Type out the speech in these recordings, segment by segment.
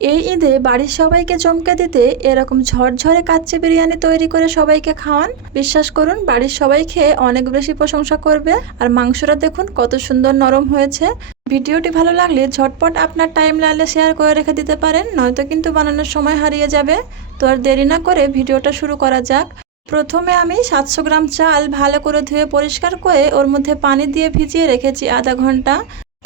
এই ঈদে বাড়ির সবাইকে চমকে দিতে এরকম ঝরঝরে কাচ্চি বিরিয়ানি তৈরি করে সবাইকে খাওয়ান। বিশ্বাস করুন, বাড়ির সবাই খেয়ে অনেক বেশি প্রশংসা করবে। আর মাংসটা দেখুন কত সুন্দর নরম হয়েছে। ভিডিওটি ভালো লাগলে ঝটপট আপনার টাইম লাইনে শেয়ার করে রেখে দিতে পারেন, নয়তো কিন্তু বানানোর সময় হারিয়ে যাবে। তো আর দেরি না করে ভিডিওটা শুরু করা যাক। প্রথমে আমি 700 গ্রাম চাল ভালো করে ধুয়ে পরিষ্কার করে ওর মধ্যে পানি দিয়ে ভিজিয়ে রেখেছি আধা ঘন্টা।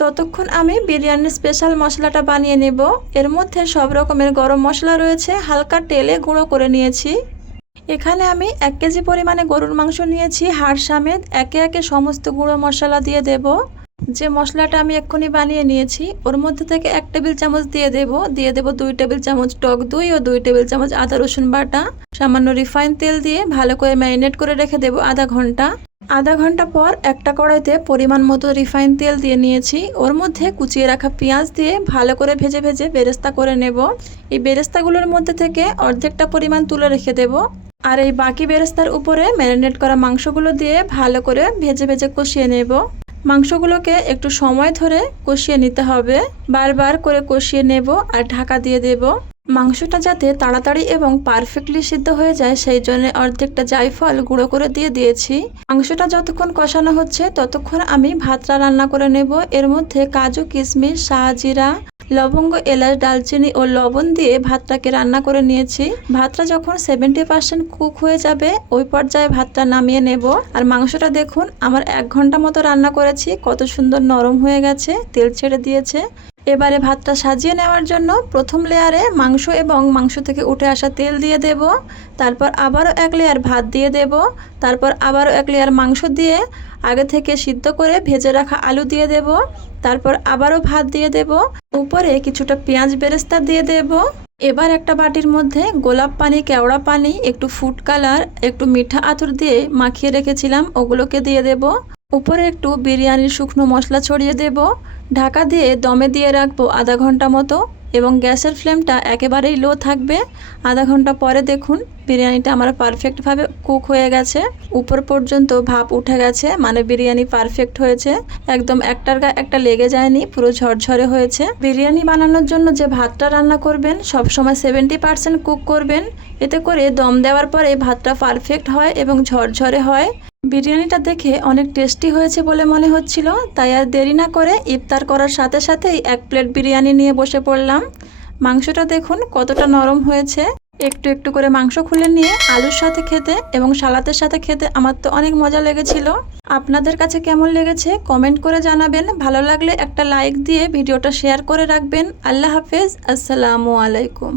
ততক্ষণ আমি বিরিয়ানির স্পেশাল মশলাটা বানিয়ে নেব। এর মধ্যে সব রকমের গরম মশলা রয়েছে, হালকা তেলে গুঁড়ো করে নিয়েছি। এখানে আমি 1 কেজি পরিমাণে গরুর মাংস নিয়েছি, হাড় সমেত। একে একে সমস্ত গুঁড়ো মশলা দিয়ে দেব। যে মশলাটা আমি এক্ষুনি বানিয়ে নিয়েছি ওর মধ্যে থেকে 1 টেবিল চামচ দিয়ে দেব 2 টেবিল চামচ টক দই ও 2 টেবিল চামচ আদা রসুন বাটা। সামান্য রিফাইন তেল দিয়ে ভালো করে ম্যারিনেট করে রেখে দেব আধা ঘন্টা। আধা ঘন্টা পর একটা কড়াইতে পরিমাণ মতো রিফাইন তেল দিয়ে নিয়েছি। ওর মধ্যে কুচিয়ে রাখা পেঁয়াজ দিয়ে ভালো করে ভেজে ভেজে বেরেস্তা করে নেব। এই বেরেস্তাগুলোর মধ্যে থেকে অর্ধেকটা পরিমাণ তুলে রেখে দেব। আর এই বাকি বেরেস্তার উপরে ম্যারিনেট করা মাংসগুলো দিয়ে ভালো করে ভেজে ভেজে কষিয়ে নেব। মাংসগুলোকে একটু সময় ধরে কষিয়ে নিতে হবে, বারবার করে কষিয়ে নেব আর ঢাকা দিয়ে দেব। মাংসটা যাতে তাড়াতাড়ি এবং পারফেক্টলি সিদ্ধ হয়ে যায় সেই জন্য অর্ধেকটা জায়ফল গুঁড়ো করে দিয়ে দিয়েছি। মাংসটা যতক্ষণ কষানো হচ্ছে ততক্ষণ আমি ভাতটা রান্না করে নেব। এর মধ্যে কাজু, কিশমিশ, শাহজিরা, লবঙ্গ, এলাচ, দালচিনি ও লবণ দিয়ে ভাতটাকে রান্না করে নিয়েছি। ভাতটা যখন 70% কুক হয়ে যাবে ওই পর্যায়ে ভাতটা নামিয়ে নেব। আর মাংসটা দেখুন আমার 1 ঘন্টা মতো রান্না করেছি, কত সুন্দর নরম হয়ে গেছে, তেল ছেড়ে দিয়েছে। এবারে ভাতটা সাজিয়ে নেওয়ার জন্য প্রথম লেয়ারে মাংস এবং মাংস থেকে উঠে আসা তেল দিয়ে দেব। তারপর আবারও 1 লেয়ার ভাত দিয়ে দেব। তারপর আবারও 1 লেয়ার মাংস দিয়ে আগে থেকে সিদ্ধ করে ভেজে রাখা আলু দিয়ে দেব। তারপর আবারও ভাত দিয়ে দেব। উপরে কিছুটা পেঁয়াজ বেরেস্তা দিয়ে দেব। এবার একটা বাটির মধ্যে গোলাপ পানি, কেওড়া পানি, একটু ফুড কালার, একটু মিঠা আতর দিয়ে মাখিয়ে রেখেছিলাম ওগুলোকে দিয়ে দেব। উপরে একটু বিরিয়ানির শুকনো মশলা ছড়িয়ে দেব। ঢাকা দিয়ে দমে দিয়ে রাখবো আধা ঘন্টা মতো এবং গ্যাসের ফ্লেমটা একেবারেই লো থাকবে। আধা ঘন্টা পরে দেখুন বিরিয়ানিটা আমার পারফেক্টভাবে কুক হয়ে গেছে। উপর পর্যন্ত ভাপ উঠে গেছে, মানে বিরিয়ানি পারফেক্ট হয়েছে। একদম একটার গায়ে একটা লেগে যায়নি, পুরো ঝরঝরে হয়েছে। বিরিয়ানি বানানোর জন্য যে ভাতটা রান্না করবেন সবসময় 70% কুক করবেন। এতে করে দম দেওয়ার পরে ভাতটা পারফেক্ট হয় এবং ঝরঝরে হয়। বিরিয়ানিটা দেখে অনেক টেস্টি হয়েছে বলে মনে হচ্ছিল, তাই আর দেরি না করে ইফতার করার সাথে সাথেই 1 প্লেট বিরিয়ানি নিয়ে বসে পড়লাম। মাংসটা দেখুন কতটা নরম হয়েছে। একটু একটু করে মাংস খুলে নিয়ে আলুর সাথে খেতে এবং সালাদের সাথে খেতে আমার তো অনেক মজা লেগেছিল। আপনাদের কাছে কেমন লেগেছে কমেন্ট করে জানাবেন। ভালো লাগলে একটা লাইক দিয়ে ভিডিওটা শেয়ার করে রাখবেন। আল্লাহ হাফেজ, আসসালামু আলাইকুম।